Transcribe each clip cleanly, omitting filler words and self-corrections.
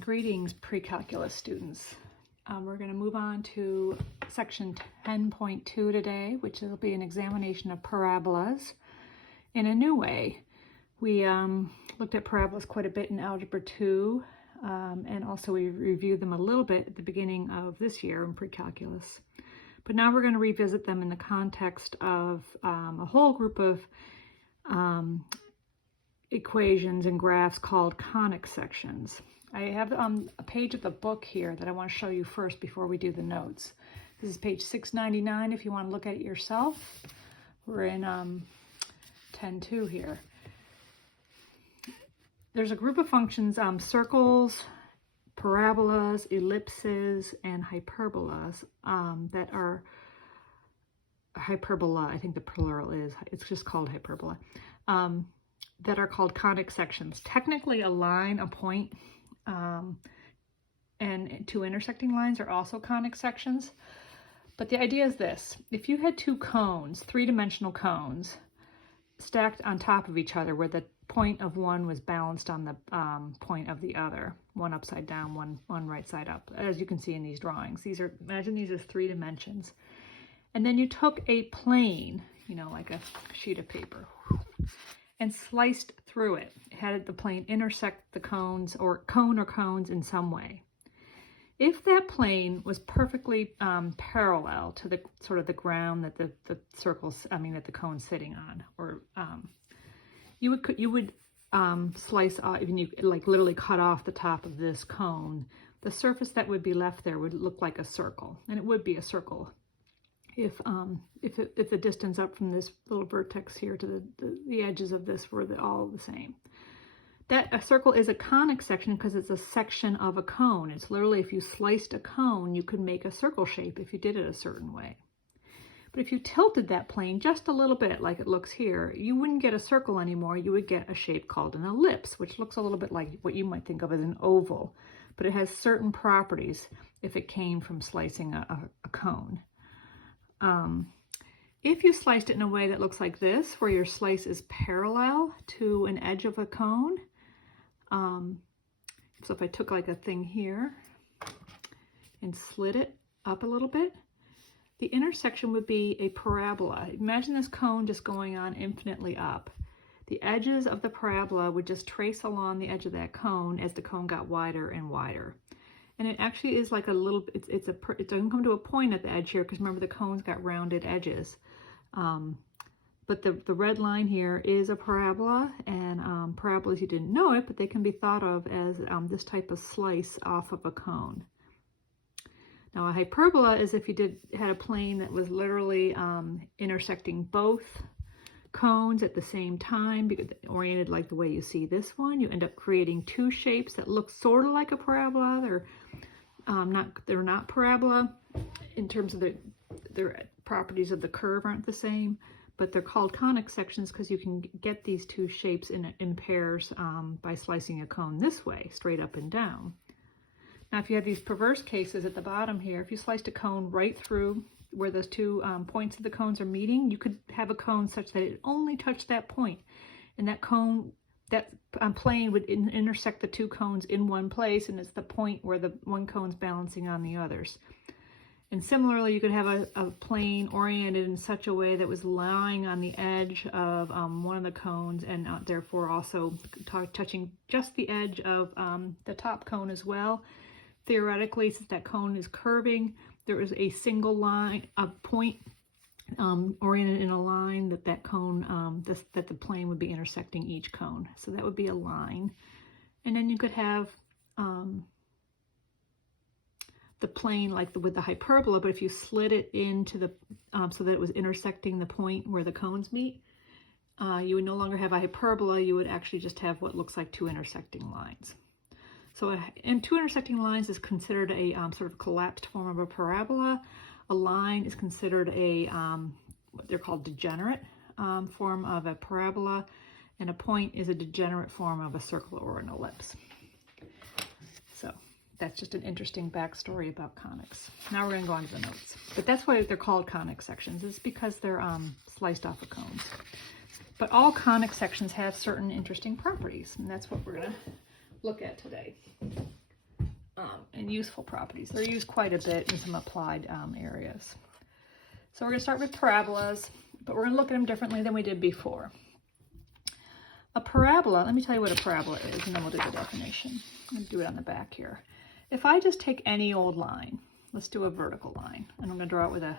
Greetings, Precalculus students. We're going to move on to section 10.2 today, which will be an examination of parabolas in a new way. We looked at parabolas quite a bit in Algebra 2, and also we reviewed them a little bit at the beginning of this year in Precalculus. But now we're going to revisit them in the context of a whole group of equations and graphs called conic sections. I have a page of the book here that I want to show you first before we do the notes. This is page 699 if you want to look at it yourself. We're in 10.2 here. There's a group of functions, circles, parabolas, ellipses, and hyperbolas that are hyperbola. I think the plural is, it's just called hyperbola. That are called conic sections. Technically a line, a point, and two intersecting lines are also conic sections. But the idea is this: if you had two cones, three-dimensional cones, stacked on top of each other where the point of one was balanced on the point of the other, one upside down, one right side up, as you can see in these drawings. Imagine these as 3 dimensions. And then you took a plane, like a sheet of paper, and sliced through it. Had the plane intersect the cones or cones in some way. If that plane was perfectly parallel to the sort of the ground that the the cone's sitting on, or you would slice off, even you like literally cut off the top of this cone. The surface that would be left there would look like a circle, and it would be a circle if the distance up from this little vertex here to the edges of this were all the same. That a circle is a conic section because it's a section of a cone. It's literally, if you sliced a cone, you could make a circle shape if you did it a certain way. But if you tilted that plane just a little bit, like it looks here, you wouldn't get a circle anymore. You would get a shape called an ellipse, which looks a little bit like what you might think of as an oval, but it has certain properties if it came from slicing a cone. If you sliced it in a way that looks like this, where your slice is parallel to an edge of a cone, so if I took like a thing here and slid it up a little bit, the intersection would be a parabola. Imagine this cone just going on infinitely up. The edges of the parabola would just trace along the edge of that cone as the cone got wider and wider. And it actually is like a little, it doesn't come to a point at the edge here, because remember the cone's got rounded edges. But the red line here is a parabola, and parabolas, you didn't know it, but they can be thought of as this type of slice off of a cone. Now a hyperbola is if you had a plane that was literally intersecting both cones at the same time, because oriented like the way you see this one. You end up creating two shapes that look sort of like a parabola. They're not parabola in terms of their properties of the curve aren't the same, but they're called conic sections because you can get these two shapes in pairs by slicing a cone this way, straight up and down. Now if you have these perverse cases at the bottom here, if you sliced a cone right through where those two points of the cones are meeting, you could have a cone such that it only touched that point, and that cone, that plane would intersect the two cones in one place, and it's the point where the one cone's balancing on the others. And similarly, you could have a plane oriented in such a way that was lying on the edge of one of the cones, and therefore also touching just the edge of the top cone as well. Theoretically, since that cone is curving, there is a single line, a point oriented in a line that cone, that the plane would be intersecting each cone. So that would be a line. And then you could have the plane like with the hyperbola, but if you slid it into the, so that it was intersecting the point where the cones meet, you would no longer have a hyperbola, you would actually just have what looks like two intersecting lines. So and two intersecting lines is considered a sort of collapsed form of a parabola. A line is considered a, what they're called degenerate form of a parabola, and a point is a degenerate form of a circle or an ellipse. So that's just an interesting backstory about conics. Now we're going to go on to the notes. But that's why they're called conic sections. It's because they're sliced off of cones. But all conic sections have certain interesting properties, and that's what we're going to look at today. And useful properties. They're used quite a bit in some applied areas. So we're going to start with parabolas, but we're going to look at them differently than we did before. A parabola, let me tell you what a parabola is, and then we'll do the definition. I'm going to do it on the back here. If I just take any old line, let's do a vertical line, and I'm going to draw it with a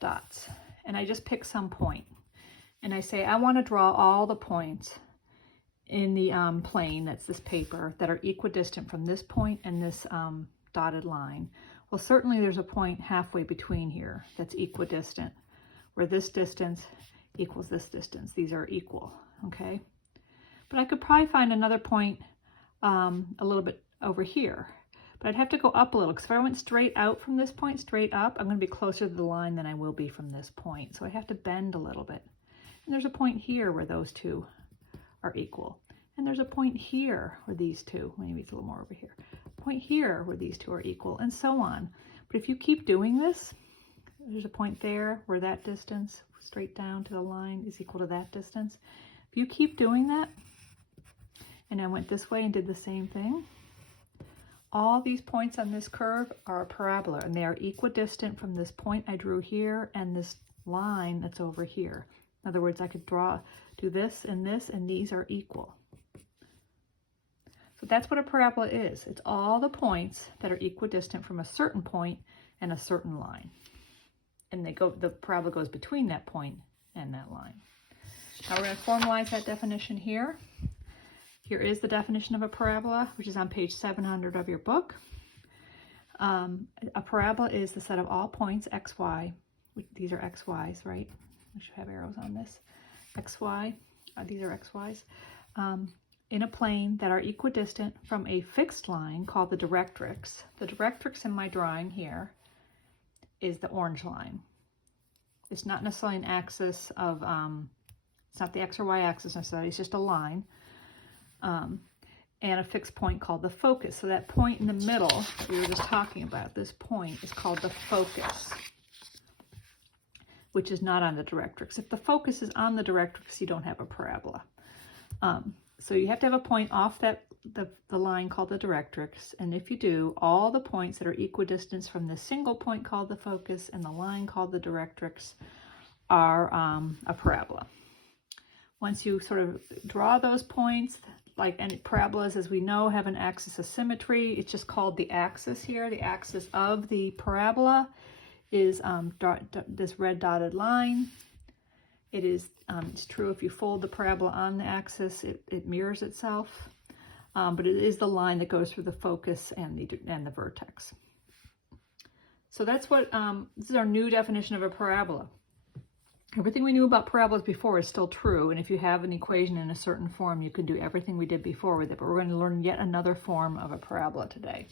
dots, and I just pick some point, and I say I want to draw all the points in the plane, that's this paper, that are equidistant from this point and this dotted line. Well, certainly there's a point halfway between here that's equidistant, where this distance equals this distance. These are equal, okay? But I could probably find another point a little bit over here. But I'd have to go up a little, because if I went straight out from this point, straight up, I'm going to be closer to the line than I will be from this point. So I have to bend a little bit. And there's a point here where those two are equal. And there's a point here where these two, maybe it's a little more over here, point here where these two are equal, and so on. But if you keep doing this, there's a point there where that distance straight down to the line is equal to that distance. If you keep doing that, and I went this way and did the same thing, all these points on this curve are a parabola, and they are equidistant from this point I drew here and this line that's over here. In other words, I could do this, and these are equal. So that's what a parabola is. It's all the points that are equidistant from a certain point and a certain line. And the parabola goes between that point and that line. Now we're going to formalize that definition here. Here is the definition of a parabola, which is on page 700 of your book. A parabola is the set of all points xy. These are xy's, right? I should have arrows on this. xy, these are xy's. In a plane that are equidistant from a fixed line called the directrix. The directrix in my drawing here is the orange line. It's not necessarily an axis of, it's not the x or y axis necessarily, it's just a line. And a fixed point called the focus. So that point in the middle that we were just talking about, this point is called the focus, which is not on the directrix. If the focus is on the directrix, you don't have a parabola. So you have to have a point off the line called the directrix, and if you do, all the points that are equidistant from the single point called the focus and the line called the directrix are a parabola. Once you sort of draw those points, like any parabolas, as we know, have an axis of symmetry. It's just called the axis here. The axis of the parabola is this red dotted line. It is, it's true if you fold the parabola on the axis, it mirrors itself, but it is the line that goes through the focus and the vertex. So that's what, this is our new definition of a parabola. Everything we knew about parabolas before is still true, and if you have an equation in a certain form, you can do everything we did before with it, but we're going to learn yet another form of a parabola today.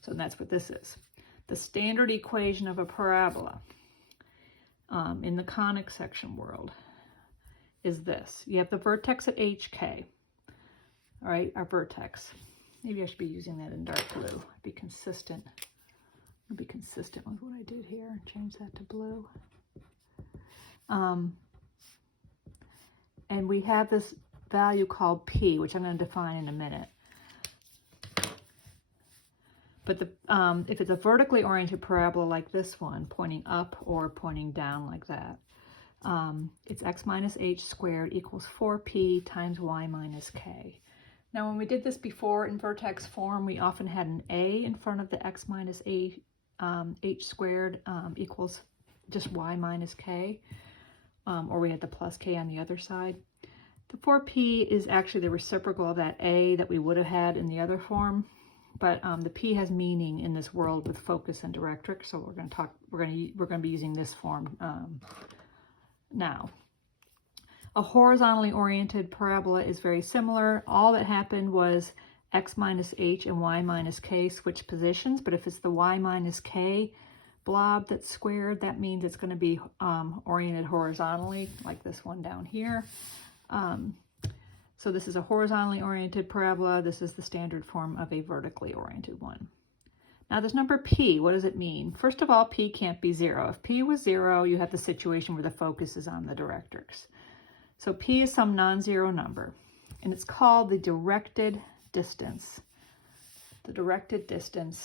So that's what this is. The standard equation of a parabola in the conic section world is this. You have the vertex at HK, all right, our vertex. Maybe I should be using that in dark blue. Be consistent. I'll be consistent with what I did here and change that to blue. And we have this value called P, which I'm going to define in a minute. But if it's a vertically oriented parabola like this one, pointing up or pointing down like that, it's x minus h squared equals 4p times y minus k. Now, when we did this before in vertex form, we often had an a in front of the x minus h squared equals just y minus k, or we had the plus k on the other side. The 4p is actually the reciprocal of that a that we would have had in the other form. But the P has meaning in this world with focus and directrix, so we're going to be using this form now. A horizontally oriented parabola is very similar. All that happened was x minus h and y minus k switch positions, but if it's the y minus k blob that's squared, that means it's going to be oriented horizontally, like this one down here. So this is a horizontally oriented parabola. This is the standard form of a vertically oriented one. Now this number P, what does it mean? First of all, P can't be 0. If P was 0, you have the situation where the focus is on the directrix. So P is some non-zero number, and it's called the directed distance, the directed distance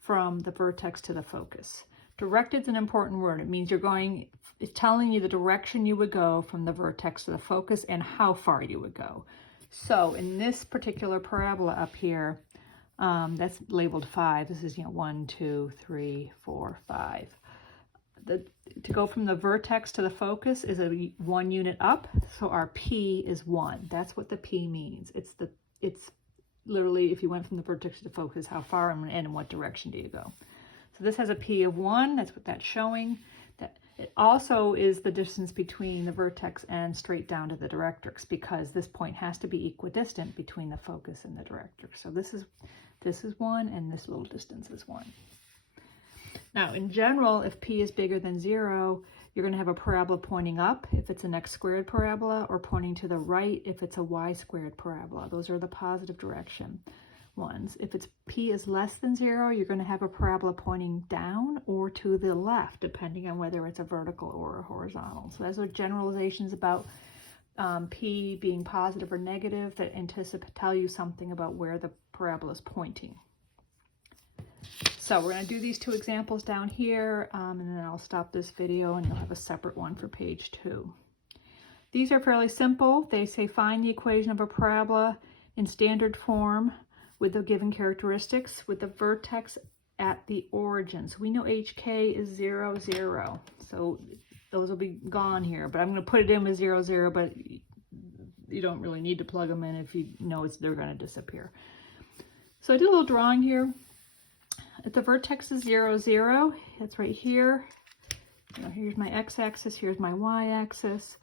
from the vertex to the focus. Directed is an important word. It means it's telling you the direction you would go from the vertex to the focus and how far you would go. So in this particular parabola up here, that's labeled 5. This is, 1, 2, 3, 4, 5. To go from the vertex to the focus is 1 unit up, so our P is 1. That's what the P means. It's literally, if you went from the vertex to the focus, how far and in what direction do you go. So this has a P of 1. That's what that's showing. That it also is the distance between the vertex and straight down to the directrix, because this point has to be equidistant between the focus and the directrix. So this is 1, and this little distance is 1. Now, in general, if P is bigger than 0, you're going to have a parabola pointing up if it's an x squared parabola, or pointing to the right if it's a y squared parabola. Those are the positive direction ones. If P is less than 0, you're going to have a parabola pointing down or to the left, depending on whether it's a vertical or a horizontal. So those are generalizations about P being positive or negative that tell you something about where the parabola is pointing. So we're going to do these 2 examples down here, and then I'll stop this video and you'll have a separate one for page 2. These are fairly simple. They say find the equation of a parabola in standard form with the given characteristics with the vertex at the origin. So we know HK is 0, 0. So those will be gone here, but I'm going to put it in with 0, 0, but you don't really need to plug them in if you know they're going to disappear. So I did a little drawing here. If the vertex is 0, 0, it's right here. Here's my x-axis, here's my y-axis.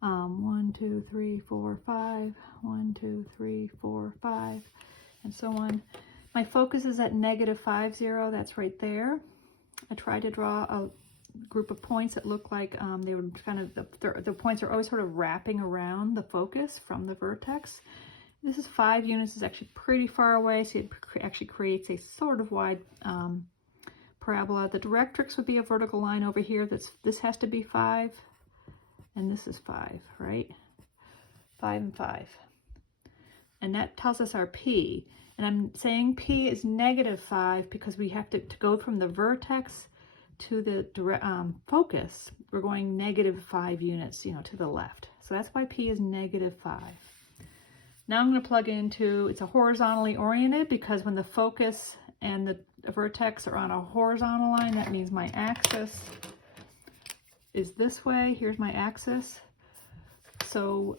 1, 2, 3, 4, 5. 1, 2, 3, 4, 5, and so on. My focus is at -5, 0. That's right there. I tried to draw a group of points that look like they were kind of the points are always sort of wrapping around the focus from the vertex. This is 5 units. Is actually pretty far away, so it actually creates a sort of wide parabola. The directrix would be a vertical line over here. This has to be 5, and this is 5, right? 5 and 5. And that tells us our P. And I'm saying P is -5 because we have to go from the vertex to the focus. We're going -5 units, to the left. So that's why P is -5. Now I'm going to plug into, it's a horizontally oriented, because when the focus and the vertex are on a horizontal line, that means my axis is this way. Here's my axis. So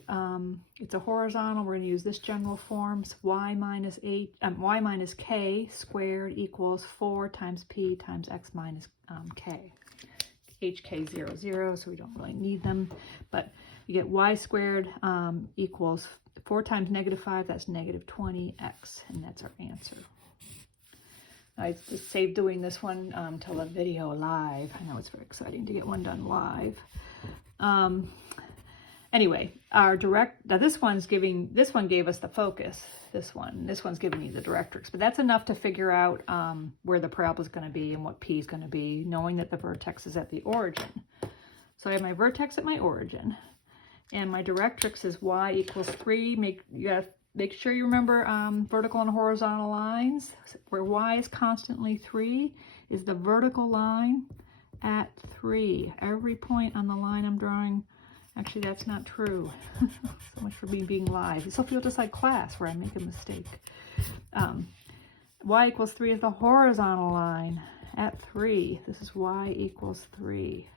it's a horizontal. We're going to use this general form. So y minus k squared equals 4 times p times x minus k. HK 0, 0, so we don't really need them. But you get y squared equals 4 times -5, that's -20x, and that's our answer. I just saved doing this one till the video live. I know it's very exciting to get one done live. Anyway, now this one gave us the focus. This one's giving you the directrix, but that's enough to figure out where the parabola is going to be and what P is going to be, knowing that the vertex is at the origin. So I have my vertex at my origin, and my directrix is y equals 3. You gotta make sure you remember vertical and horizontal lines. Where y is constantly 3 is the vertical line at 3. Every point on the line I'm drawing. Actually, that's not true. So much for me being live. So feel just like class where I make a mistake. Y equals 3 is the horizontal line at 3. This is y equals 3.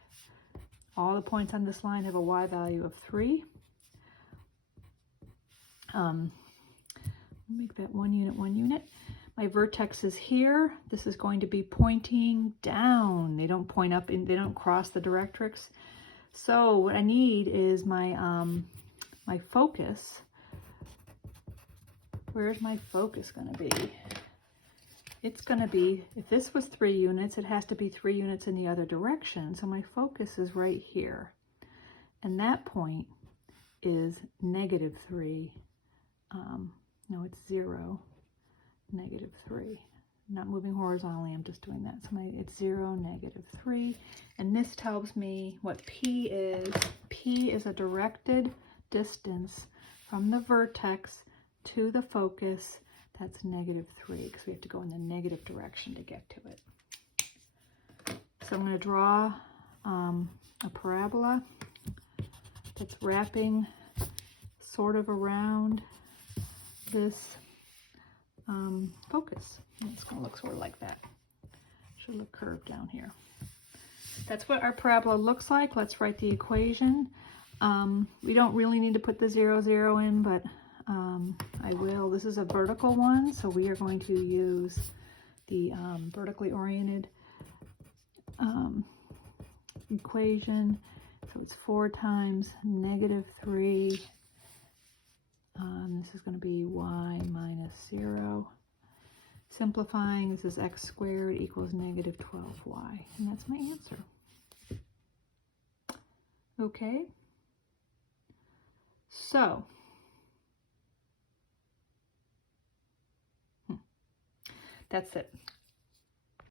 All the points on this line have a y value of 3. Make that 1 unit, 1 unit. My vertex is here. This is going to be pointing down. They don't point up, they don't cross the directrix. So what I need is my my focus. Where's my focus going to be? It's going to be, if this was 3 units, it has to be 3 units in the other direction. So my focus is right here. And that point is -3. No, it's 0, -3. I'm not moving horizontally, I'm just doing that. So it's 0, -3. And this tells me what P is. P is a directed distance from the vertex to the focus, that's -3, because we have to go in the negative direction to get to it. So I'm going to draw a parabola that's wrapping sort of around this focus. And it's going to look sort of like that. Should look curved down here. That's what our parabola looks like. Let's write the equation. We don't really need to put the 0, 0 in, but I will. This is a vertical one, so we are going to use the vertically oriented equation. So it's 4 times -3. This is going to be y minus 0. Simplifying, this is x squared equals -12y. And that's my answer. Okay. So, that's it.